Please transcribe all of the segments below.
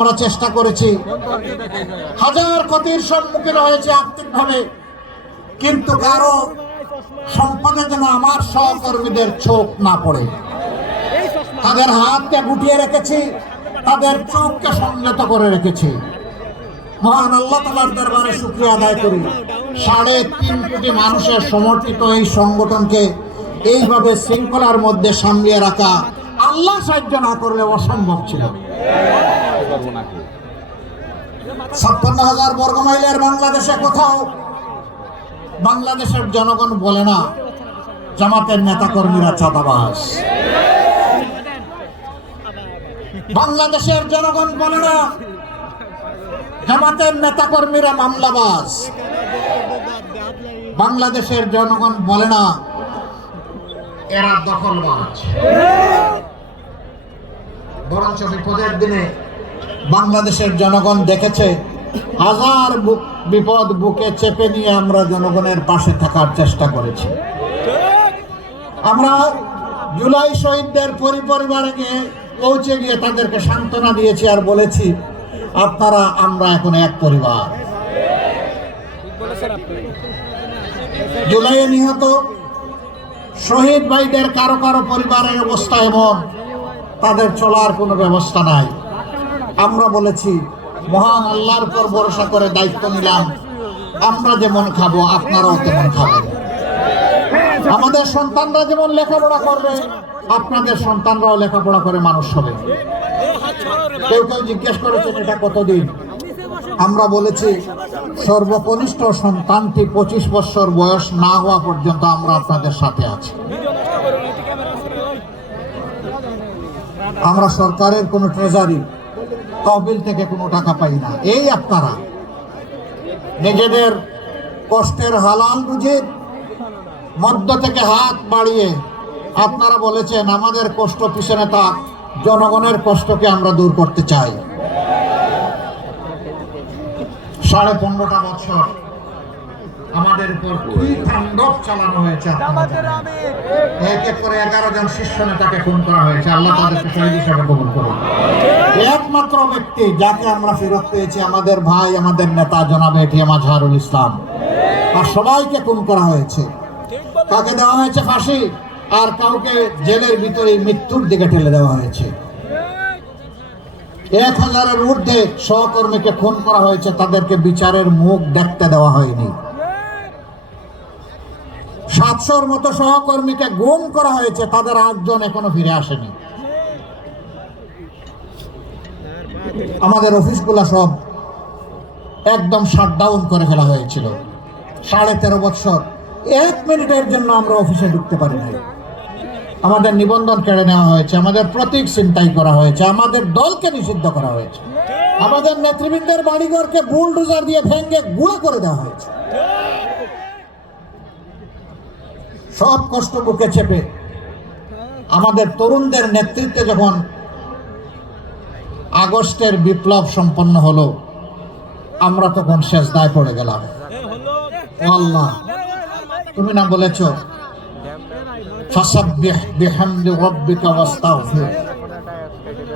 আমরা চেষ্টা করেছি। হাজার ক্ষতির সম্মুখীন হয়েছে আর্থিকভাবে, কিন্তু কারও সম্পদে যেন আমার সহকর্মীদের চোখ না পড়ে। তাদের হাতকে গুটিয়ে রেখেছি, তাদের চোখকে সংযত করে রেখেছি। মহান আল্লাহ তালার দরবারে শুক্রিয়া আদায় করি। সাড়ে তিন কোটি মানুষের সমর্থিত এই সংগঠনকে এইভাবে শৃঙ্খলার মধ্যে সামলিয়ে রাখা আল্লাহ সাহায্য না করলে অসম্ভব ছিল। ছাপ্পান্ন হাজার বর্গ মাইলের বাংলাদেশে কোথাও বাংলাদেশের জনগণ বলে না, জামাতের নেতাকর্মীরা চাঁদাবাস বাংলাদেশের জনগণ বলে না, জামাতের নেতাকর্মীরা মামলাবাস বাংলাদেশের জনগণ বলে না, এরা দখলবাজ। বরঞ্চ বিপদের দিনে বাংলাদেশের জনগণ দেখেছে, হাজার বিপদ বুকে চেপে নিয়ে আমরা জনগণের পাশে থাকার চেষ্টা করেছি। আমরা জুলাই শহীদদের পরিপরিবারে গিয়ে পৌঁছে গিয়ে তাদেরকে সান্ত্বনা দিয়েছি আর বলেছি, আপনারা, আমরা এখন এক পরিবার। জুলাইয়ে নিহত শহীদ ভাইদের কারও কারও পরিবারের অবস্থা এমন, তাদের চলার কোনো ব্যবস্থা নাই। আমরা বলেছি, মহান আল্লাহর পর ভরসা করে দায়িত্ব নিলাম। আমরা যেমন খাব, আপনারাও তেমন খাবেন। আমাদের সন্তানরা যেমন লেখাপড়া করবে, আপনাদের সন্তানরাও লেখাপড়া করে মানুষ হবে। কেউ কেউ জিজ্ঞেস করেছেন, এটা কতদিন? আমরা বলেছি, সর্বকনিষ্ঠ সন্তানটি পঁচিশ বছর বয়স না হওয়া পর্যন্ত আমরা আপনাদের সাথে আছি। আমরা সরকারের কোনো ট্রেজারি তহবিল থেকে কোনো টাকা পাই না। এই আপনারা। নিজেদের কষ্টের হালাল বুঝে মধ্য থেকে হাত বাড়িয়ে আপনারা বলেছেন, আমাদের কষ্ট পিছনে তা জনগণের কষ্টকে আমরা দূর করতে চাই। সাড়ে পনেরোটা বছর আমাদের উপর কি তাণ্ডব চালানো হয়েছে। এক এক করে এগারো জন শীর্ষ নেতাকে খুন করা হয়েছে। আল্লাহ তাদেরকে শহীদ হিসাবে কবুল করুন। একমাত্র ব্যক্তি যাকে আমরা ফেরত পেয়েছি আমাদের ভাই আমাদের নেতা জনাব এটিএম আজহারুল ইসলাম। আর সবাইকে খুন করা হয়েছে। তাকে দেওয়া হয়েছে ফাঁসি। আর কাউকে জেলের ভিতরে মৃত্যুর দিকে ঠেলে দেওয়া হয়েছে। এক হাজারের ঊর্ধ্বে সহকর্মীকে খুন করা হয়েছে। তাদেরকে বিচারের মুখ দেখতে দেওয়া হয়নি। সাতশোর মতো সহকর্মীকে গুম করা হয়েছে, তাদের আটজন এখনও ফিরে আসেনি। আমাদের অফিসগুলো সব একদম শাটডাউন করে ফেলা হয়েছিল, সাড়ে তেরো বছর। এক মিনিটের জন্য আমরা অফিসে ঢুকতে পারি নাই। আমাদের নিবন্ধন কেড়ে নেওয়া হয়েছে, আমাদের প্রতীক চিন্তাই করা হয়েছে, আমাদের দলকে নিষিদ্ধ করা হয়েছে। আমাদের নেতৃবৃন্দের বাড়িঘরকে বুলডোজার দিয়ে ভেঙে গুঁড়ো করে দেওয়া হয়েছে। সব কষ্ট বুকে চেপে আমাদের তরুণদের নেতৃত্বে যখন আগস্টের বিপ্লব সম্পন্ন হলো, আমরা তখন শেষ দায় পড়ে গেলাম। আল্লাহ, তুমি না বলেছ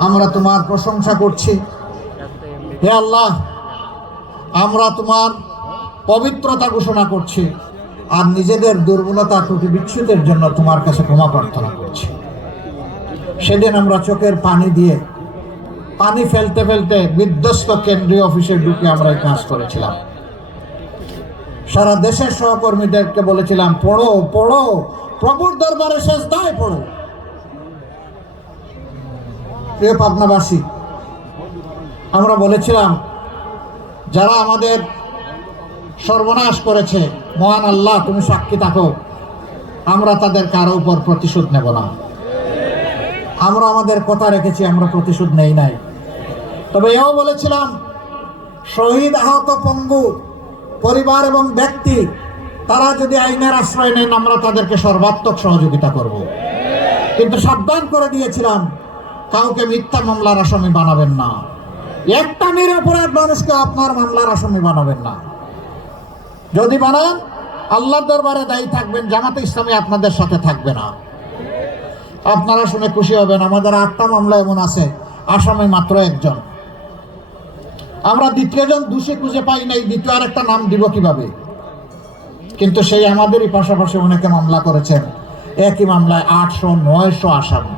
আমরা তোমার প্রশংসা করছি। হে আল্লাহ, আমরা তোমার পবিত্রতা ঘোষণা করছি। আর নিজেদের দুর্বলতা ত্রুটি বিচ্ছুতের জন্য তোমার কাছে ক্ষমা প্রার্থনা করছি। সেদিন আমরা চোখের পানি দিয়ে পানি ফেলতে ফেলতে বিধ্বস্ত কেন্দ্রীয় অফিসে ঢুকে আমরা কাজ করেছিলাম। সারা দেশের সহকর্মীদেরকে বলেছিলাম, পড়ো পড়ো, প্রভুর দরবারে শেষ দায় পড়ো। প্রিয় পাবনাবাসী, আমরা বলেছিলাম, যারা আমাদের সর্বনাশ করেছে। মহান আল্লাহ, তুমি সাক্ষী থাকো। আমরা তাদের কারও উপর প্রতিশোধ নেব না। আমরা আমাদের কথা রেখেছি, আমরা প্রতিশোধ নেই নাই। তবে এও বলেছিলাম, শহীদ আহত পঙ্গু, পরিবার এবং ব্যক্তি, তারা যদি আইনের আশ্রয় নেন, আমরা তাদেরকে সর্বাত্মক সহযোগিতা করব। কিন্তু সাবধান করে দিয়েছিলাম, কাউকে মিথ্যা মামলার আসামি বানাবেন না। একটা নিরপরাধ মানুষকে আপনার মামলার আসামি বানাবেন না। যদি বানান আল্লাহর দরবারে দায়ী থাকবেন, জামাতে ইসলামী আপনাদের সাথে থাকবে না। আপনারা শুনে খুশি হবেন, আমাদের আটটা মামলা এমন আছে, আসামে মাত্র একজন। আমরা দ্বিতীয়জন দোষী খুঁজে পাই নাই, দ্বিতীয় আরেকটা নাম দিব কীভাবে? কিন্তু সেই আমাদেরই পাশাপাশি অনেকে মামলা করেছেন। একই মামলায় আটশো, নয়শো আসামি।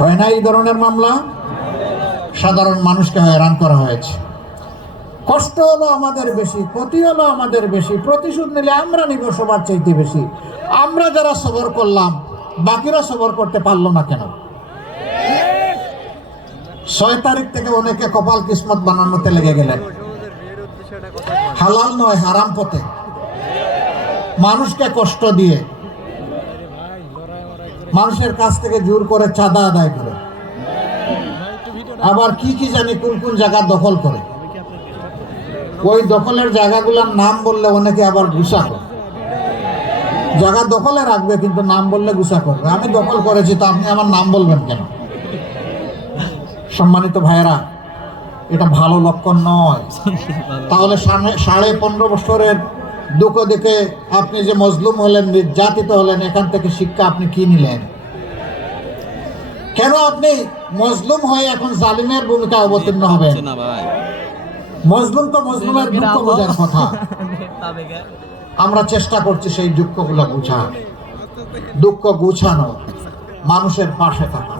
হয় না এই ধরনের মামলা? সাধারণ মানুষকে হয়রান করা হয়েছে। কষ্ট হলো আমাদের বেশি, ক্ষতি হলো আমাদের বেশি, প্রতিশোধ নিলে আমরা নিব সবার চাইতে বেশি। আমরা যারা সবর করলাম, বাকিরা সবর করতে পারল না কেন? ছয় তারিখ থেকে অনেকে কপাল কিসমত বানানোতে লেগে গেলেন। হালাল নয়, হারাম পথে। মানুষকে কষ্ট দিয়ে, মানুষের কাছ থেকে জোর করে চাঁদা আদায় করে। আবার কি কি জানি কোন কোন জায়গা দখল করে। ওই দখলের জায়গাগুলোর নাম বললে অনেকে আবার গুসা করে। জায়গা দখলে রাখবে, কিন্তু নাম বললে গুসা করবে। আমি দখল করেছি, তো আপনি আমার নাম বলবেন কেন? সম্মানিত ভাইয়েরা, এটা ভালো লক্ষণ নয়। তাহলে সাড়ে পনেরো বছরের দুঃখ দেখে আপনি যে মজলুম হলেন, নির্যাতিত হলেন, এখান থেকে শিক্ষা আপনি কি নিলেন? কেন আপনি মজলুম হয়ে এখন জালিমের ভূমিকা অবতীর্ণ হবেন? মজলুম তো মজলুমের দুঃখ বোঝার কথা। আমরা চেষ্টা করছি সেই দুঃখগুলো বোঝার। দুঃখ গুছানো মানুষের পাশে থাকা